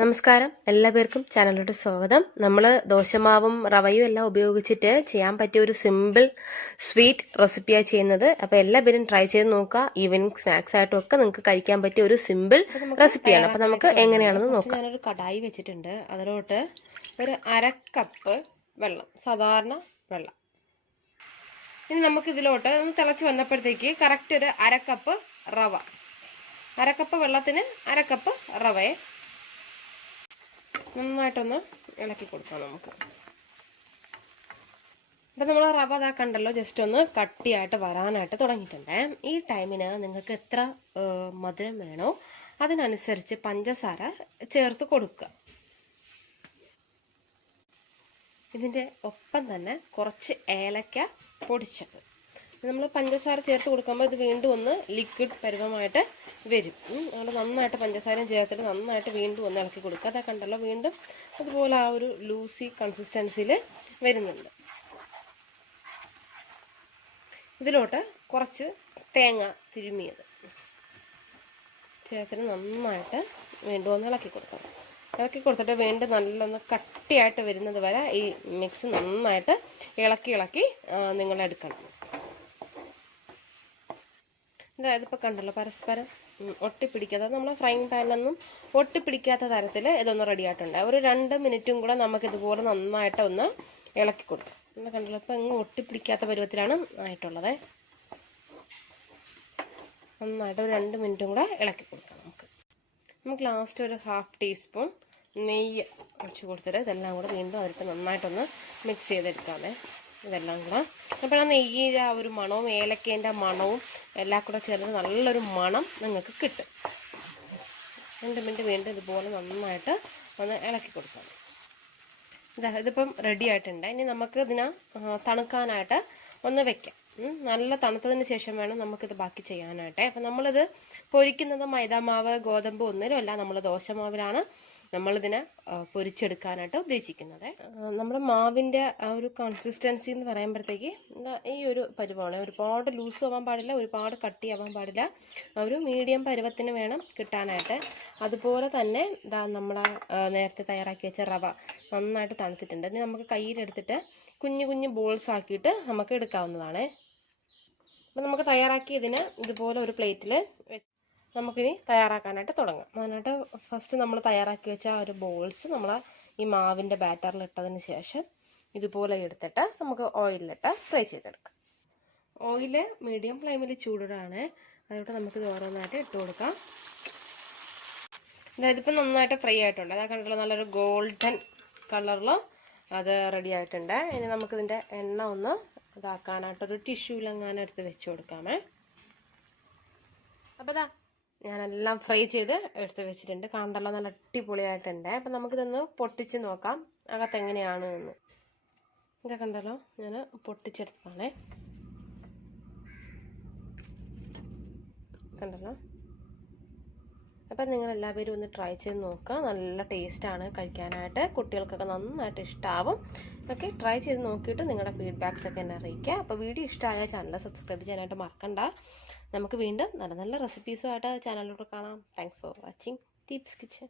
നമസ്കാരം, എല്ലാവർക്കും ചാനലിലോട്ട് സ്വാഗതം. നമ്മൾ ദോശമാവും റവയും എല്ലാം ഉപയോഗിച്ചിട്ട് ചെയ്യാൻ പറ്റിയ ഒരു സിമ്പിൾ സ്വീറ്റ് റെസിപ്പിയാണ് ചെയ്യുന്നത്. അപ്പോൾ എല്ലാവരും ട്രൈ ചെയ്ത് നോക്കുക. ഈവനിങ് സ്നാക്സ് ആയിട്ടും ഒക്കെ നിങ്ങൾക്ക് കഴിക്കാൻ പറ്റിയ ഒരു സിമ്പിൾ റെസിപ്പിയാണ്. അപ്പോൾ നമുക്ക് എങ്ങനെയാണെന്ന് നോക്കാം. ഞാനൊരു കടായി വെച്ചിട്ടുണ്ട്. അതിലോട്ട് ഒരു 1/2 കപ്പ് വെള്ളം, സാധാരണ വെള്ളം. ഇനി നമുക്ക് ഇതിലോട്ട് ഒന്ന് തിളച്ച് വന്നപ്പോഴത്തേക്ക് കറക്റ്റ് ഒരു 1/2 കപ്പ് റവ, 1/2 കപ്പ് വെള്ളത്തിന് 1/2 കപ്പ് റവയെ നന്നായിട്ടൊന്ന് ഇളക്കി കൊടുക്കാം നമുക്ക്. അപ്പം നമ്മൾ റവ കണ്ടല്ലോ, ജസ്റ്റ് ഒന്ന് കട്ടിയായിട്ട് വരാനായിട്ട് തുടങ്ങിയിട്ടുണ്ട്. ഈ ടൈമിന് നിങ്ങൾക്ക് എത്ര മധുരം വേണോ അതിനനുസരിച്ച് പഞ്ചസാര ചേർത്ത് കൊടുക്കുക. ഇതിൻ്റെ ഒപ്പം തന്നെ കുറച്ച് ഏലക്ക പൊടിച്ചത്. നമ്മൾ പഞ്ചസാര ചേർത്ത് കൊടുക്കുമ്പോൾ ഇത് വീണ്ടും ഒന്ന് ലിക്വിഡ് പരുവമായിട്ട് വരും. നമ്മൾ നന്നായിട്ട് പഞ്ചസാരയും ചേർത്തിട്ട് നന്നായിട്ട് വീണ്ടും ഒന്ന് ഇളക്കി കൊടുക്കുക. അതൊക്കെ കണ്ടല്ലോ, വീണ്ടും അതുപോലെ ആ ഒരു ലൂസി കൺസിസ്റ്റൻസിയിൽ വരുന്നുണ്ട്. ഇതിലോട്ട് കുറച്ച് തേങ്ങ തിരുമിയത് ചേർത്തിട്ട് നന്നായിട്ട് വീണ്ടും ഒന്ന് ഇളക്കി കൊടുക്കണം. ഇളക്കി കൊടുത്തിട്ട് വീണ്ടും നല്ലൊന്ന് കട്ടിയായിട്ട് വരുന്നത് വരെ ഈ മിക്സ് നന്നായിട്ട് ഇളക്കി നിങ്ങൾ എടുക്കണം. ഇതിപ്പോൾ കണ്ടല്ലോ, പരസ്പരം ഒട്ടിപ്പിടിക്കാതെ നമ്മൾ ഫ്രൈങ് പാനിലൊന്നും ഒട്ടിപ്പിടിക്കാത്ത തരത്തിൽ ഇതൊന്ന് റെഡി ആയിട്ടുണ്ട്. ഒരു 2 മിനിറ്റും കൂടെ നമുക്കിതുപോലെ നന്നായിട്ട് ഒന്ന് ഇളക്കി കൊടുക്കാം. എന്താ കണ്ടല്ലോ, ഇപ്പോൾ എങ്ങും ഒട്ടിപ്പിടിക്കാത്ത പരുവത്തിലാണ് ആയിട്ടുള്ളത്. നന്നായിട്ട് ഒരു 2 മിനിറ്റും കൂടെ ഇളക്കി കൊടുക്കാം. നമുക്ക് ലാസ്റ്റ് ഒരു 1/2 ടീസ്പൂൺ നെയ്യ് ഒഴിച്ച് കൊടുത്തിട്ട് ഇതെല്ലാം കൂടെ വീണ്ടും അതിട്ട് നന്നായിട്ടൊന്ന് മിക്സ് ചെയ്തെടുക്കാമേ. ഇതെല്ലാം കൂടെ അപ്പോൾ ആ നെയ്യിൻ്റെ ആ ഒരു മണവും ഏലക്കേൻ്റെ മണവും എല്ലാം കൂടെ ചേർന്ന് നല്ലൊരു മണം നിങ്ങൾക്ക് കിട്ടും. 2 മിനിറ്റ് വീണ്ടും ഇതുപോലെ നന്നായിട്ട് ഒന്ന് ഇളക്കി കൊടുക്കാം. ഇതിപ്പം റെഡി ആയിട്ടുണ്ട്. ഇനി നമുക്ക് ഇതിനെ തണുക്കാനായിട്ട് ഒന്ന് വെക്കാം. നല്ല തണുത്തതിന് ശേഷം വേണം നമുക്കിത് ബാക്കി ചെയ്യാനായിട്ട്. അപ്പം നമ്മളിത് പൊരിക്കുന്നത് മൈദാമാവ്, ഗോതമ്പ് ഒന്നിലുമല്ല, നമ്മൾ ദോശമാവിലാണ് നമ്മളിതിനെ പൊരിച്ചെടുക്കാനായിട്ട് ഉദ്ദേശിക്കുന്നത്. നമ്മുടെ മാവിൻ്റെ ആ ഒരു കൺസിസ്റ്റൻസി എന്ന് പറയുമ്പോഴത്തേക്ക് ഈ ഒരു പരുവമാണ്. ഒരുപാട് ലൂസ് ആവാൻ പാടില്ല, ഒരുപാട് കട്ടിയാവാൻ പാടില്ല. ഒരു മീഡിയം പരുവത്തിന് വേണം കിട്ടാനായിട്ട്. അതുപോലെ തന്നെ നമ്മൾ നേരത്തെ തയ്യാറാക്കി വെച്ച റവ നന്നായിട്ട് തണുത്തിട്ടുണ്ട്. ഇനി നമുക്ക് കയ്യിലെടുത്തിട്ട് കുഞ്ഞു കുഞ്ഞു ബോൾസ് ആക്കിയിട്ട് നമുക്ക് എടുക്കാവുന്നതാണ്. അപ്പം നമുക്ക് തയ്യാറാക്കി ഇതിന് ഇതുപോലെ ഒരു പ്ലേറ്റിൽ നമുക്കിനി തയ്യാറാക്കാനായിട്ട് തുടങ്ങാം. അതിനായിട്ട് ഫസ്റ്റ് നമ്മൾ തയ്യാറാക്കി വെച്ച ആ ഒരു ബോൾസ് നമ്മൾ ഈ മാവിൻ്റെ ബാറ്ററിൽ ഇട്ടതിന് ശേഷം ഇതുപോലെ എടുത്തിട്ട് നമുക്ക് ഓയിലിലിട്ട് ഫ്രൈ ചെയ്തെടുക്കാം. ഓയിൽ മീഡിയം ഫ്ലെയിമിൽ ചൂടിടാണ്. അതുകൊണ്ട് നമുക്കിത് ഓരോന്നായിട്ട് ഇട്ട് കൊടുക്കാം. ഇതിപ്പം നന്നായിട്ട് ഫ്രൈ ആയിട്ടുണ്ട്. അതാ കണ്ടുള്ള നല്ലൊരു ഗോൾഡൻ കളറിൽ അത് റെഡി ആയിട്ടുണ്ട്. ഇനി നമുക്കിതിൻ്റെ എണ്ണ ഒന്ന് ഇതാക്കാനായിട്ടൊരു ടിഷ്യൂലെങ്ങാനും എടുത്ത് വെച്ച് കൊടുക്കാമേ. അപ്പോൾ ഞാനെല്ലാം ഫ്രൈ ചെയ്ത് എടുത്ത് വെച്ചിട്ടുണ്ട്. കണ്ടല്ലോ, നല്ല അടിപൊളിയായിട്ടുണ്ട്. അപ്പം നമുക്കിതൊന്ന് പൊട്ടിച്ച് നോക്കാം അകത്ത് എങ്ങനെയാണ് എന്ന്. ഇതൊക്കെ കണ്ടല്ലോ, ഞാൻ പൊട്ടിച്ചെടുത്തതാണേ. കണ്ടല്ലോ. അപ്പം നിങ്ങളെല്ലാവരും ഒന്ന് ട്രൈ ചെയ്ത് നോക്കുക. നല്ല ടേസ്റ്റാണ് കഴിക്കാനായിട്ട്. കുട്ടികൾക്കൊക്കെ നന്നായിട്ട് ഇഷ്ടമാവും. ഓക്കെ, ട്രൈ ചെയ്ത് നോക്കിയിട്ട് നിങ്ങളുടെ ഫീഡ്ബാക്സ് ഒക്കെ എന്നെ അറിയിക്കുക. അപ്പോൾ വീഡിയോ ഇഷ്ടമായ ചാനൽ സബ്സ്ക്രൈബ് ചെയ്യാനായിട്ട് മറക്കണ്ട. നമുക്ക് വീണ്ടും നല്ല നല്ല റെസിപ്പീസുമായിട്ട് ചാനലിലോട്ട് കാണാം. Thanks for watching Deep's kitchen.